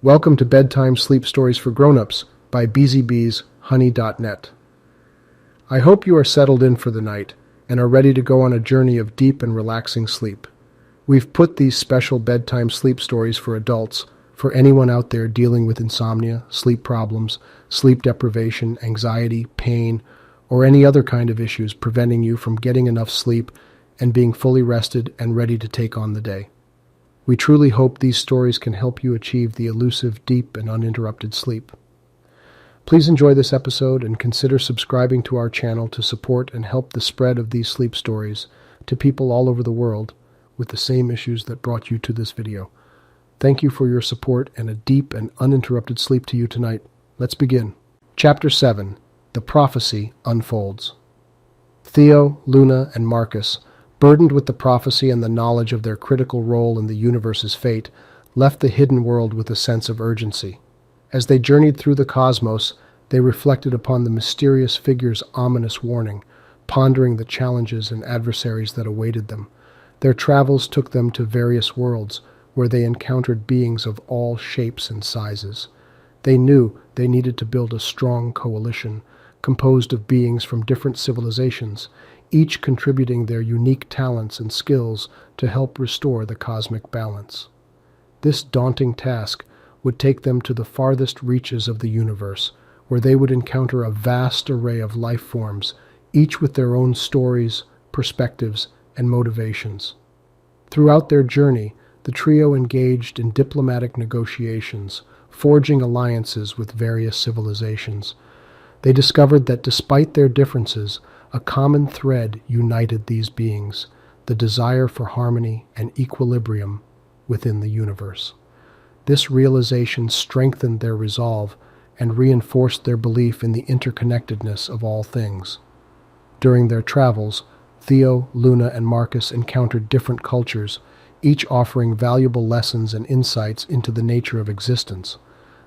Welcome to Bedtime Sleep Stories for Grown-Ups by bzbshoney.net. I hope you are settled in for the night and are ready to go on a journey of deep and relaxing sleep. We've put these special bedtime sleep stories for adults for anyone out there dealing with insomnia, sleep problems, sleep deprivation, anxiety, pain, or any other kind of issues preventing you from getting enough sleep and being fully rested and ready to take on the day. We truly hope these stories can help you achieve the elusive, deep, and uninterrupted sleep. Please enjoy this episode and consider subscribing to our channel to support and help the spread of these sleep stories to people all over the world with the same issues that brought you to this video. Thank you for your support and a deep and uninterrupted sleep to you tonight. Let's begin. Chapter 7. The Prophecy Unfolds. Theo, Luna, and Marcus, burdened with the prophecy and the knowledge of their critical role in the universe's fate, left the hidden world with a sense of urgency. As they journeyed through the cosmos, they reflected upon the mysterious figure's ominous warning, pondering the challenges and adversaries that awaited them. Their travels took them to various worlds, where they encountered beings of all shapes and sizes. They knew they needed to build a strong coalition, composed of beings from different civilizations, each contributing their unique talents and skills to help restore the cosmic balance. This daunting task would take them to the farthest reaches of the universe, where they would encounter a vast array of life forms, each with their own stories, perspectives, and motivations. Throughout their journey, the trio engaged in diplomatic negotiations, forging alliances with various civilizations. They discovered that despite their differences, a common thread united these beings, the desire for harmony and equilibrium within the universe. This realization strengthened their resolve and reinforced their belief in the interconnectedness of all things. During their travels, Theo, Luna, and Marcus encountered different cultures, each offering valuable lessons and insights into the nature of existence.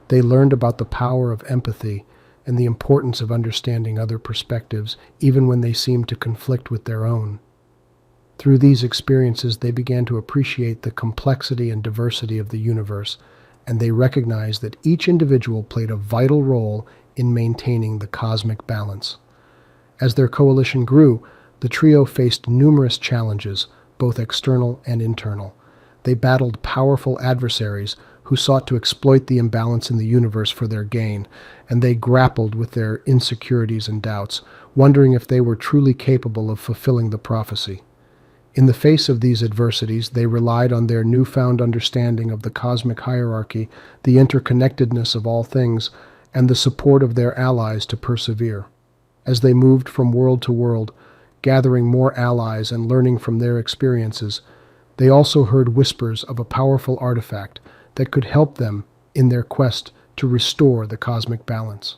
They learned about the power of empathy and the importance of understanding other perspectives, even when they seemed to conflict with their own. Through these experiences, they began to appreciate the complexity and diversity of the universe, and they recognized that each individual played a vital role in maintaining the cosmic balance. As their coalition grew, the trio faced numerous challenges, both external and internal. They battled powerful adversaries who sought to exploit the imbalance in the universe for their gain, and they grappled with their insecurities and doubts, wondering if they were truly capable of fulfilling the prophecy. In the face of these adversities, they relied on their newfound understanding of the cosmic hierarchy, the interconnectedness of all things, and the support of their allies to persevere. As they moved from world to world, gathering more allies and learning from their experiences, they also heard whispers of a powerful artifact that could help them in their quest to restore the cosmic balance.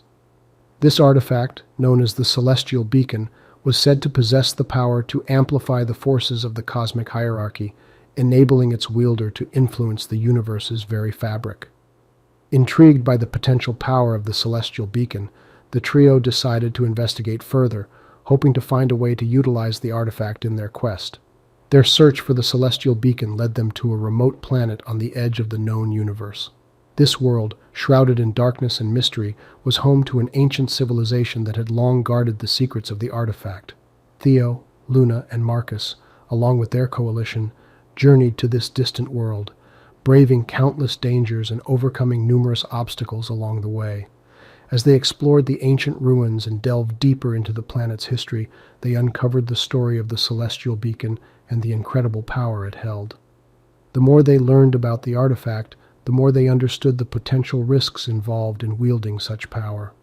This artifact, known as the Celestial Beacon, was said to possess the power to amplify the forces of the cosmic hierarchy, enabling its wielder to influence the universe's very fabric. Intrigued by the potential power of the Celestial Beacon, the trio decided to investigate further, hoping to find a way to utilize the artifact in their quest. Their search for the Celestial Beacon led them to a remote planet on the edge of the known universe. This world, shrouded in darkness and mystery, was home to an ancient civilization that had long guarded the secrets of the artifact. Theo, Luna, and Marcus, along with their coalition, journeyed to this distant world, braving countless dangers and overcoming numerous obstacles along the way. As they explored the ancient ruins and delved deeper into the planet's history, they uncovered the story of the Celestial Beacon and the incredible power it held. The more they learned about the artifact, the more they understood the potential risks involved in wielding such power.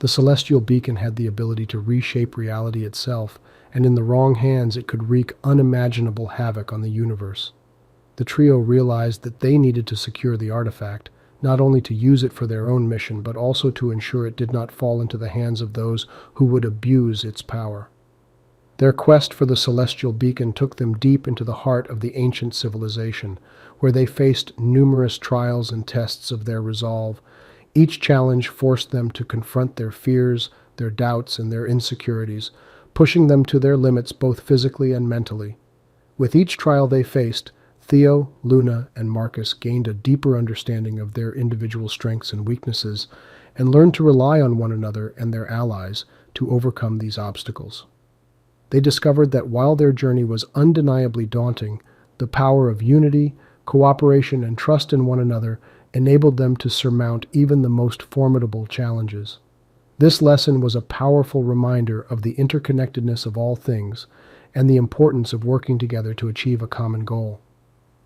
The Celestial Beacon had the ability to reshape reality itself, and in the wrong hands it could wreak unimaginable havoc on the universe. The trio realized that they needed to secure the artifact, not only to use it for their own mission, but also to ensure it did not fall into the hands of those who would abuse its power. Their quest for the Celestial Beacon took them deep into the heart of the ancient civilization, where they faced numerous trials and tests of their resolve. Each challenge forced them to confront their fears, their doubts, and their insecurities, pushing them to their limits both physically and mentally. With each trial they faced, Theo, Luna, and Marcus gained a deeper understanding of their individual strengths and weaknesses and learned to rely on one another and their allies to overcome these obstacles. They discovered that while their journey was undeniably daunting, the power of unity, cooperation, and trust in one another enabled them to surmount even the most formidable challenges. This lesson was a powerful reminder of the interconnectedness of all things and the importance of working together to achieve a common goal.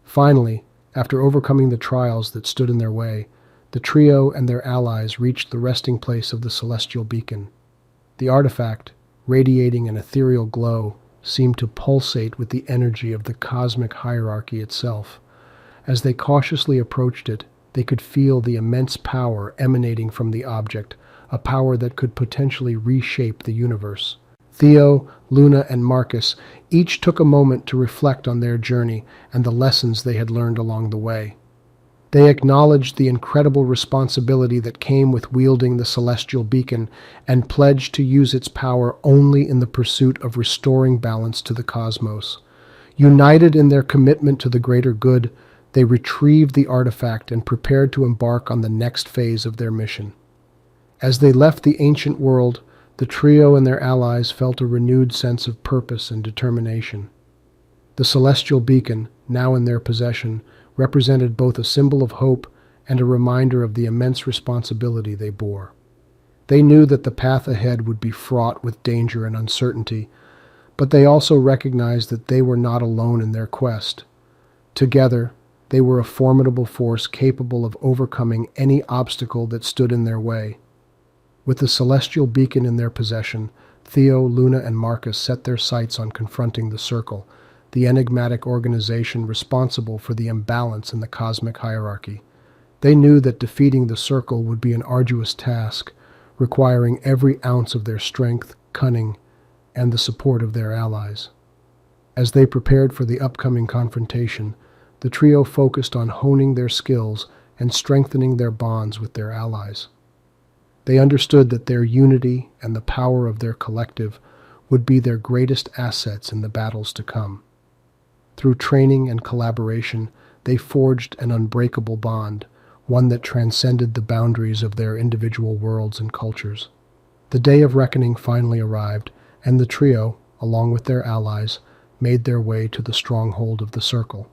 Finally, after overcoming the trials that stood in their way, the trio and their allies reached the resting place of the celestial beacon. The artifact, radiating an ethereal glow, seemed to pulsate with the energy of the cosmic hierarchy itself. As they cautiously approached it, they could feel the immense power emanating from the object, a power that could potentially reshape the universe. Theo, Luna, and Marcus each took a moment to reflect on their journey and the lessons they had learned along the way. They acknowledged the incredible responsibility that came with wielding the celestial beacon and pledged to use its power only in the pursuit of restoring balance to the cosmos. United in their commitment to the greater good, they retrieved the artifact and prepared to embark on the next phase of their mission. As they left the ancient world, the trio and their allies felt a renewed sense of purpose and determination. The celestial beacon, now in their possession, represented both a symbol of hope and a reminder of the immense responsibility they bore. They knew that the path ahead would be fraught with danger and uncertainty, but they also recognized that they were not alone in their quest. Together, they were a formidable force capable of overcoming any obstacle that stood in their way. With the celestial beacon in their possession, Theo, Luna, and Marcus set their sights on confronting the Circle, the enigmatic organization responsible for the imbalance in the cosmic hierarchy. They knew that defeating the Circle would be an arduous task, requiring every ounce of their strength, cunning, and the support of their allies. As they prepared for the upcoming confrontation, the trio focused on honing their skills and strengthening their bonds with their allies. They understood that their unity and the power of their collective would be their greatest assets in the battles to come. Through training and collaboration, they forged an unbreakable bond, one that transcended the boundaries of their individual worlds and cultures. The day of reckoning finally arrived, and the trio, along with their allies, made their way to the stronghold of the Circle.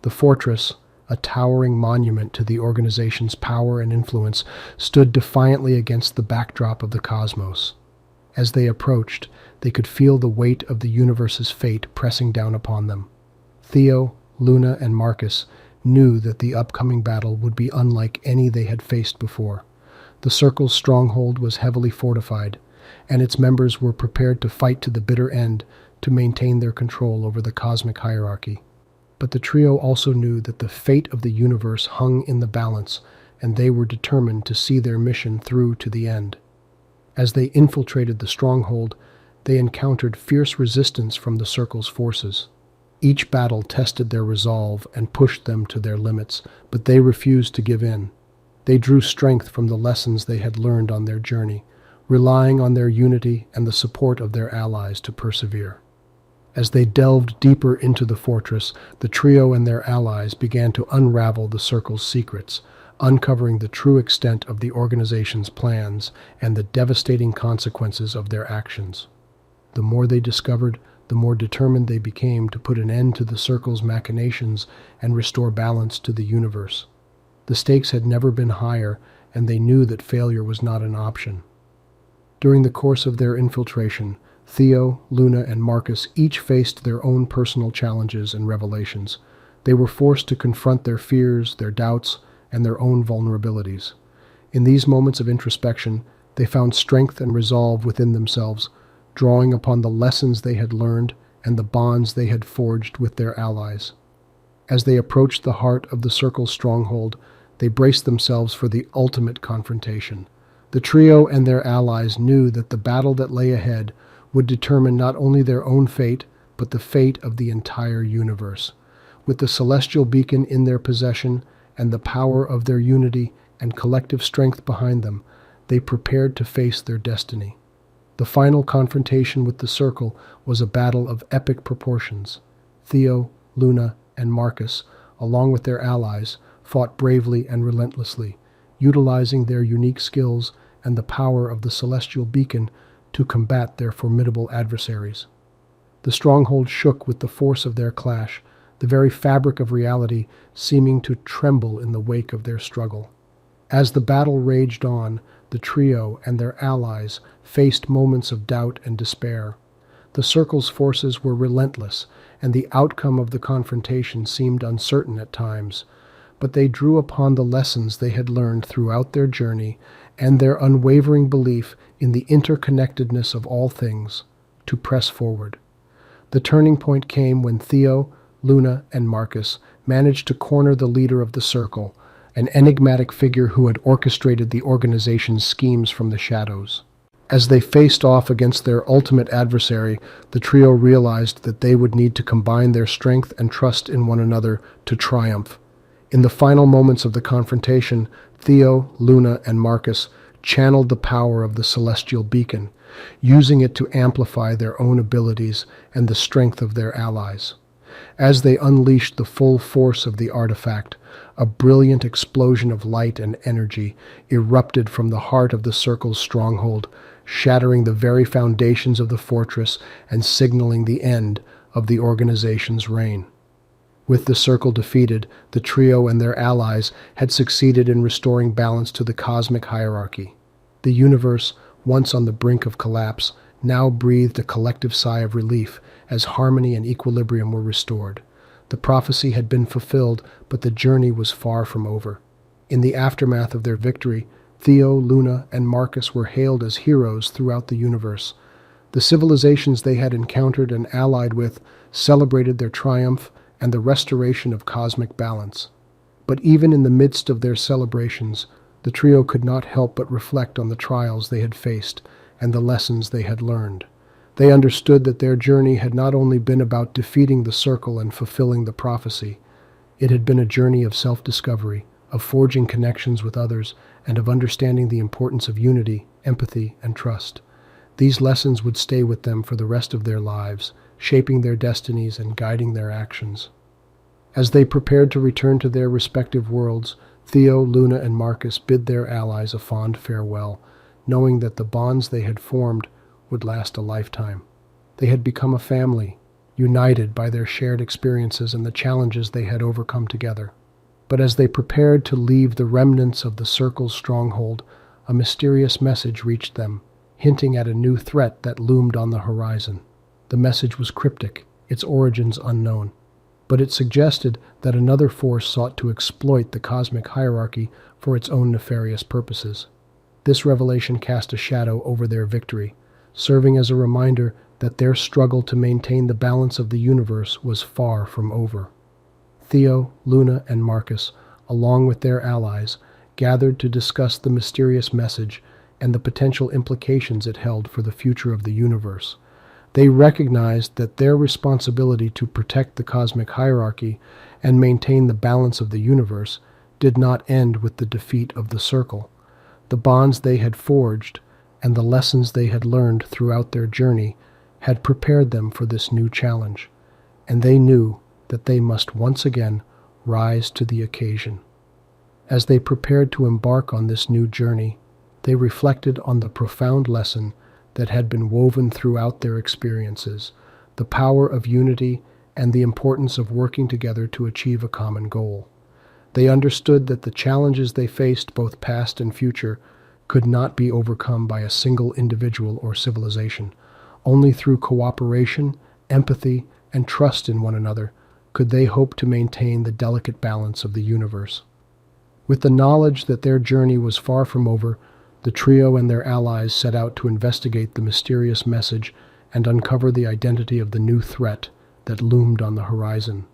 The fortress, a towering monument to the organization's power and influence, stood defiantly against the backdrop of the cosmos. As they approached, they could feel the weight of the universe's fate pressing down upon them. Theo, Luna, and Marcus knew that the upcoming battle would be unlike any they had faced before. The Circle's stronghold was heavily fortified, and its members were prepared to fight to the bitter end to maintain their control over the cosmic hierarchy. But the trio also knew that the fate of the universe hung in the balance, and they were determined to see their mission through to the end. As they infiltrated the stronghold, they encountered fierce resistance from the Circle's forces. Each battle tested their resolve and pushed them to their limits, but they refused to give in. They drew strength from the lessons they had learned on their journey, relying on their unity and the support of their allies to persevere. As they delved deeper into the fortress, the trio and their allies began to unravel the Circle's secrets, uncovering the true extent of the organization's plans and the devastating consequences of their actions. The more they discovered, the more determined they became to put an end to the Circle's machinations and restore balance to the universe. The stakes had never been higher, and they knew that failure was not an option. During the course of their infiltration, Theo, Luna, and Marcus each faced their own personal challenges and revelations. They were forced to confront their fears, their doubts, and their own vulnerabilities. In these moments of introspection, they found strength and resolve within themselves, drawing upon the lessons they had learned and the bonds they had forged with their allies. As they approached the heart of the Circle's stronghold, they braced themselves for the ultimate confrontation. The trio and their allies knew that the battle that lay ahead would determine not only their own fate, but the fate of the entire universe. With the celestial beacon in their possession and the power of their unity and collective strength behind them, they prepared to face their destiny. The final confrontation with the Circle was a battle of epic proportions. Theo, Luna, and Marcus, along with their allies, fought bravely and relentlessly, utilizing their unique skills and the power of the celestial beacon to combat their formidable adversaries. The stronghold shook with the force of their clash, the very fabric of reality seeming to tremble in the wake of their struggle. As the battle raged on, the trio and their allies faced moments of doubt and despair. The Circle's forces were relentless, and the outcome of the confrontation seemed uncertain at times, but they drew upon the lessons they had learned throughout their journey and their unwavering belief in the interconnectedness of all things to press forward. The turning point came when Theo, Luna, and Marcus managed to corner the leader of the Circle, an enigmatic figure who had orchestrated the organization's schemes from the shadows. As they faced off against their ultimate adversary, the trio realized that they would need to combine their strength and trust in one another to triumph. In the final moments of the confrontation, Theo, Luna, and Marcus channeled the power of the celestial beacon, using it to amplify their own abilities and the strength of their allies. As they unleashed the full force of the artifact, a brilliant explosion of light and energy erupted from the heart of the Circle's stronghold, shattering the very foundations of the fortress and signaling the end of the organization's reign. With the Circle defeated, the trio and their allies had succeeded in restoring balance to the cosmic hierarchy. The universe, once on the brink of collapse, now breathed a collective sigh of relief as harmony and equilibrium were restored. The prophecy had been fulfilled, but the journey was far from over. In the aftermath of their victory, Theo, Luna, and Marcus were hailed as heroes throughout the universe. The civilizations they had encountered and allied with celebrated their triumph and the restoration of cosmic balance. But even in the midst of their celebrations, the trio could not help but reflect on the trials they had faced and the lessons they had learned. They understood that their journey had not only been about defeating the Circle and fulfilling the prophecy. It had been a journey of self-discovery, of forging connections with others, and of understanding the importance of unity, empathy, and trust. These lessons would stay with them for the rest of their lives, shaping their destinies and guiding their actions. As they prepared to return to their respective worlds, Theo, Luna, and Marcus bid their allies a fond farewell, knowing that the bonds they had formed would last a lifetime. They had become a family, united by their shared experiences and the challenges they had overcome together. But as they prepared to leave the remnants of the Circle's stronghold, a mysterious message reached them, hinting at a new threat that loomed on the horizon. The message was cryptic, its origins unknown, but it suggested that another force sought to exploit the cosmic hierarchy for its own nefarious purposes. This revelation cast a shadow over their victory, serving as a reminder that their struggle to maintain the balance of the universe was far from over. Theo, Luna, and Marcus, along with their allies, gathered to discuss the mysterious message and the potential implications it held for the future of the universe. They recognized that their responsibility to protect the cosmic hierarchy and maintain the balance of the universe did not end with the defeat of the Circle. The bonds they had forged and the lessons they had learned throughout their journey had prepared them for this new challenge, and they knew that they must once again rise to the occasion. As they prepared to embark on this new journey, they reflected on the profound lesson that had been woven throughout their experiences, the power of unity and the importance of working together to achieve a common goal. They understood that the challenges they faced, both past and future, could not be overcome by a single individual or civilization. Only through cooperation, empathy, and trust in one another could they hope to maintain the delicate balance of the universe. With the knowledge that their journey was far from over, the trio and their allies set out to investigate the mysterious message and uncover the identity of the new threat that loomed on the horizon.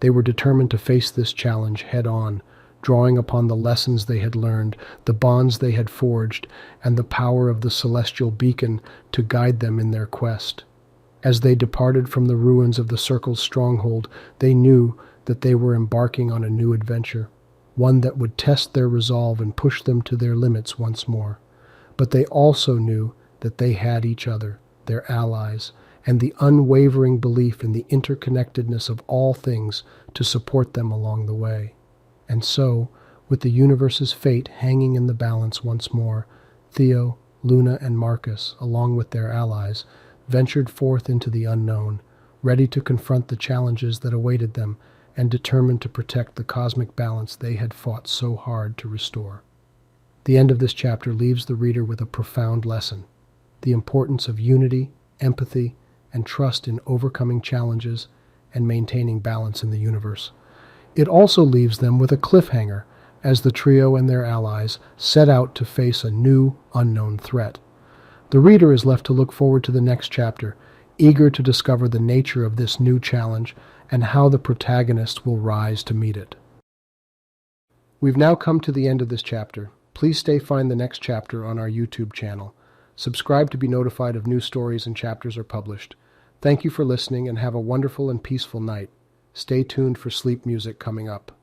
They were determined to face this challenge head-on, drawing upon the lessons they had learned, the bonds they had forged, and the power of the celestial beacon to guide them in their quest. As they departed from the ruins of the Circle's stronghold, they knew that they were embarking on a new adventure, one that would test their resolve and push them to their limits once more. But they also knew that they had each other, their allies, and the unwavering belief in the interconnectedness of all things to support them along the way. And so, with the universe's fate hanging in the balance once more, Theo, Luna, and Marcus, along with their allies, ventured forth into the unknown, ready to confront the challenges that awaited them and determined to protect the cosmic balance they had fought so hard to restore. The end of this chapter leaves the reader with a profound lesson: the importance of unity, empathy, and trust in overcoming challenges and maintaining balance in the universe. It also leaves them with a cliffhanger as the trio and their allies set out to face a new, unknown threat. The reader is left to look forward to the next chapter, eager to discover the nature of this new challenge and how the protagonist will rise to meet it. We've now come to the end of this chapter. Please find the next chapter on our YouTube channel. Subscribe to be notified of new stories and chapters are published. Thank you for listening and have a wonderful and peaceful night. Stay tuned for sleep music coming up.